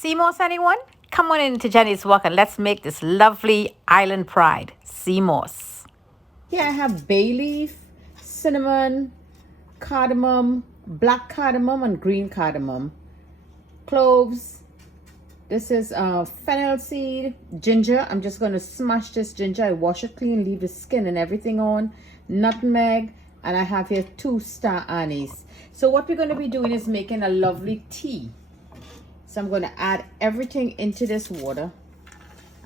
Sea moss, anyone? Come on into Jenny's Walk and let's make this lovely island pride. Sea moss. Here I have bay leaf, cinnamon, cardamom, black cardamom and green cardamom, cloves. This is fennel seed, ginger. I'm just going to smash this ginger. I wash it clean, leave the skin and everything on. Nutmeg, and I have here 2 star anise. So what we're going to be doing is making a lovely tea. So I'm going to add everything into this water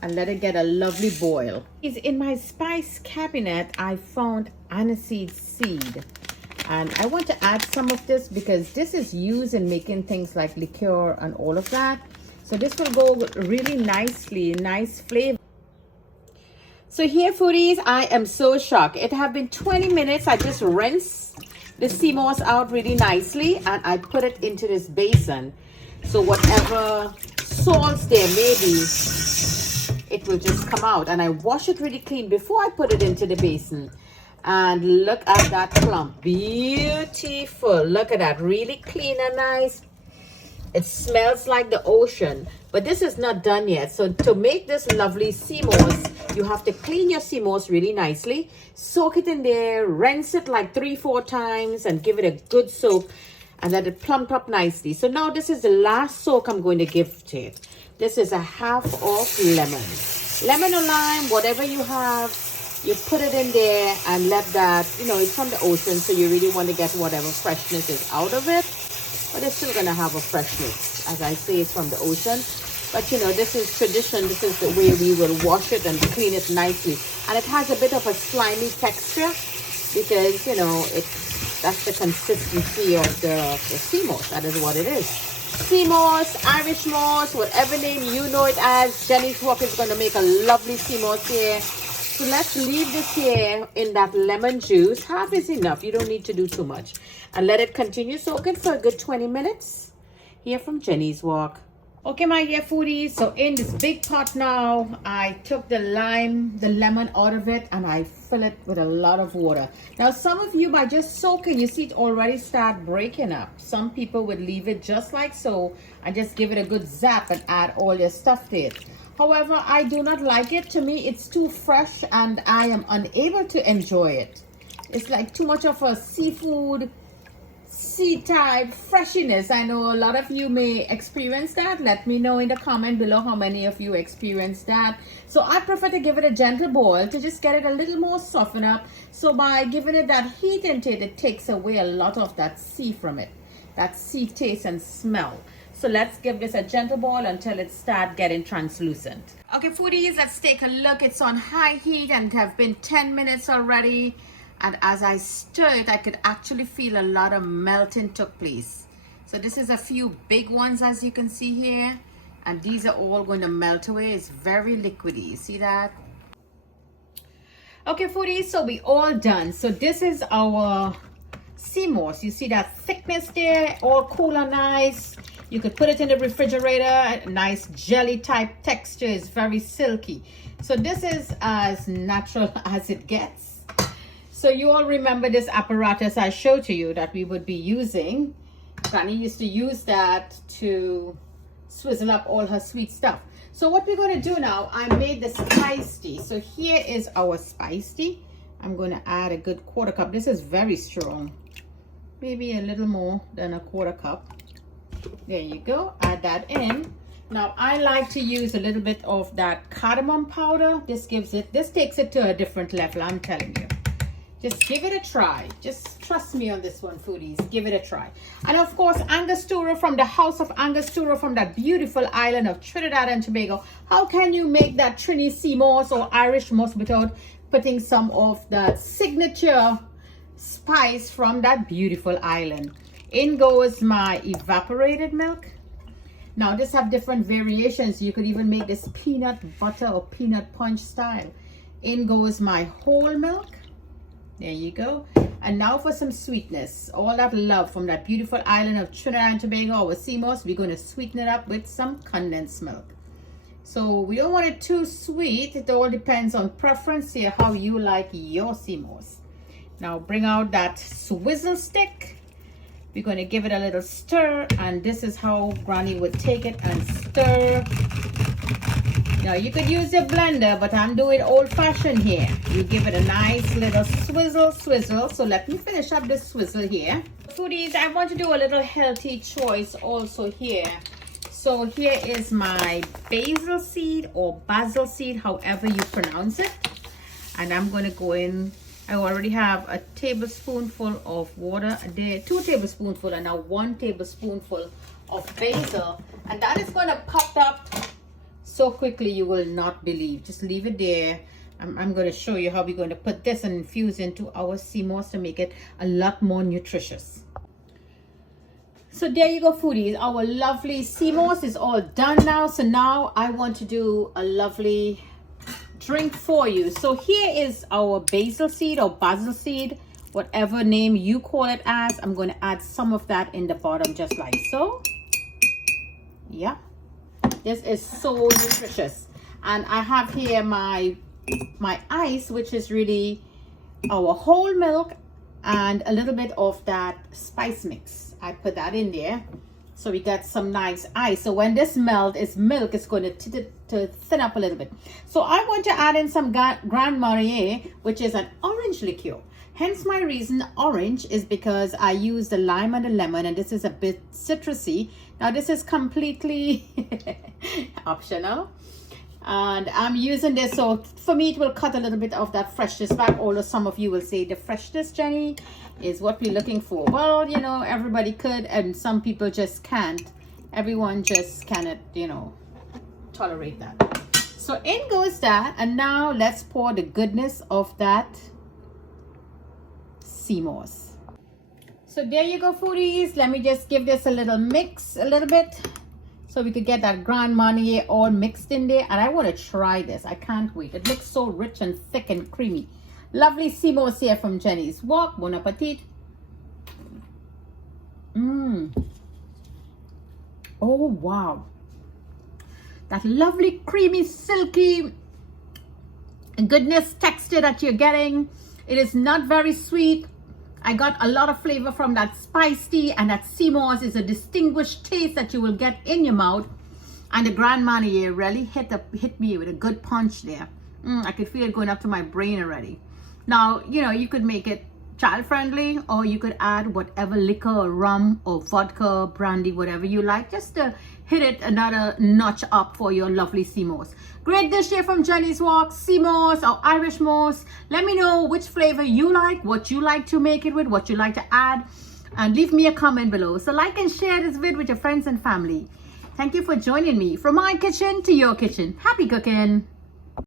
and let it get a lovely boil. In my spice cabinet, I found aniseed seed. And I want to add some of this because this is used in making things like liqueur and all of that. So this will go really nicely, nice flavor. So here, foodies, I am so shocked. It have been 20 minutes. I just rinsed the sea moss out really nicely and I put it into this basin. So whatever salts there may be, it will just come out. And I wash it really clean before I put it into the basin. And look at that clump. Beautiful. Look at that. Really clean and nice. It smells like the ocean. But this is not done yet. So to make this lovely sea moss, you have to clean your sea moss really nicely. Soak it in there. Rinse it like 3-4 times and give it a good soak. And let it plump up nicely. So now this is the last soak I'm going to give to it. This is a half of lemon. Lemon or lime, whatever you have. You put it in there and let that, it's from the ocean. So you really want to get whatever freshness is out of it. But it's still going to have a freshness. As I say, it's from the ocean. But this is tradition. This is the way we will wash it and clean it nicely. And it has a bit of a slimy texture because, that's the consistency of the sea moss. That is what it is. Sea moss, Irish moss, whatever name you know it as. Jenny's Walk is going to make a lovely sea moss here. So let's leave this here in that lemon juice. Half is enough. You don't need to do too much. And let it continue soaking for a good 20 minutes. Here from Jenny's Walk. Okay, my dear foodies. So in this big pot now, I took the lemon out of it, and I fill it with a lot of water. Now, some of you, by just soaking, you see it already start breaking up. Some people would leave it just like so and just give it a good zap and add all your stuff to it. However, I do not like it. To me, it's too fresh and I am unable to enjoy it. It's like too much of a seafood, sea-type freshiness. I know a lot of you may experience that. Let me know in the comment below how many of you experience that. So I prefer to give it a gentle boil to just get it a little more softened up. So by giving it that heat into it, it takes away a lot of that sea from it, that sea taste and smell. So let's give this a gentle boil until it starts getting translucent. Okay, foodies, let's take a look. It's on high heat and it have been 10 minutes already. And as I stir it, I could actually feel a lot of melting took place. So this is a few big ones, as you can see here. And these are all going to melt away. It's very liquidy. You see that? Okay, foodies, so we all done. So this is our sea moss. You see that thickness there? All cool and nice. You could put it in the refrigerator. Nice jelly type texture. It's very silky. So this is as natural as it gets. So you all remember this apparatus I showed to you that we would be using. Granny used to use that to swizzle up all her sweet stuff. So what we're going to do now, I made the spice tea. So here is our spice tea. I'm going to add a good 1/4 cup. This is very strong. Maybe a little more than a 1/4 cup. There you go. Add that in. Now I like to use a little bit of that cardamom powder. This takes it to a different level, I'm telling you. Just give it a try. Just trust me on this one, foodies. Give it a try. And of course, Angostura from the House of Angostura from that beautiful island of Trinidad and Tobago. How can you make that Trini sea moss or Irish moss without putting some of the signature spice from that beautiful island? In goes my evaporated milk. Now, this have different variations. You could even make this peanut butter or peanut punch style. In goes my whole milk. There you go. And now for some sweetness. All that love from that beautiful island of Trinidad and Tobago, our sea moss, we're going to sweeten it up with some condensed milk. So we don't want it too sweet. It all depends on preference here, how you like your sea moss. Now bring out that swizzle stick We're going to give it a little stir, and this is how Granny would take it and stir. Now you could use your blender, but I'm doing old-fashioned here. You give it a nice little swizzle. So let me finish up this swizzle here. Foodies, I want to do a little healthy choice also here. So here is my basil seed or basil seed, however you pronounce it. And I'm going to go in. I already have a tablespoonful of water there, 2 tablespoonfuls, and now 1 tablespoonful of basil. And that is going to pop up so quickly you will not believe. Just leave it there. I'm going to show you how we're going to put this and infuse into our sea moss to make it a lot more nutritious. So there you go, foodies. Our lovely sea moss is all done now. So now I want to do a lovely drink for you. So here is our basil seed or basil seed, whatever name you call it as. I'm going to add some of that in the bottom just like so. Yeah, this is so nutritious. And I have here my ice, which is really our whole milk and a little bit of that spice mix. I put that in there. So we got some nice ice. So when this milk is going to thin up a little bit. So I want to add in some Grand Marnier, which is an orange liqueur. Hence my reason orange is because I use the lime and the lemon, and this is a bit citrusy. Now this is completely optional. And I'm using this, so for me it will cut a little bit of that freshness back. Although some of you will say the freshness, Jenny, is what we're looking for. Well, you know, everybody could, and some people just can't. Everyone just cannot, you know, tolerate that. So in goes that, and now let's pour the goodness of that sea moss. So there you go, foodies. Let me just give this a little mix a little bit, so we could get that Grand Marnier all mixed in there. And I want to try this. I can't wait. It looks so rich and thick and creamy. Lovely sea moss here from Jenny's Walk. Bon appetit. Oh, wow. That lovely, creamy, silky goodness texture that you're getting. It is not very sweet. I got a lot of flavor from that spice tea, and that sea moss is a distinguished taste that you will get in your mouth. And the Grand Marnier really hit me with a good punch there. I could feel it going up to my brain already. Now, you know, you could make it child friendly, or you could add whatever liquor or rum or vodka, brandy, whatever you like, just to hit it another notch up for your lovely sea moss. Great dish here from Jenny's Walk, sea moss or Irish moss. Let me know which flavor you like, what you like to make it with, what you like to add, and leave me a comment below. So like and share this vid with your friends and family. Thank you for joining me. From my kitchen to your kitchen. Happy cooking.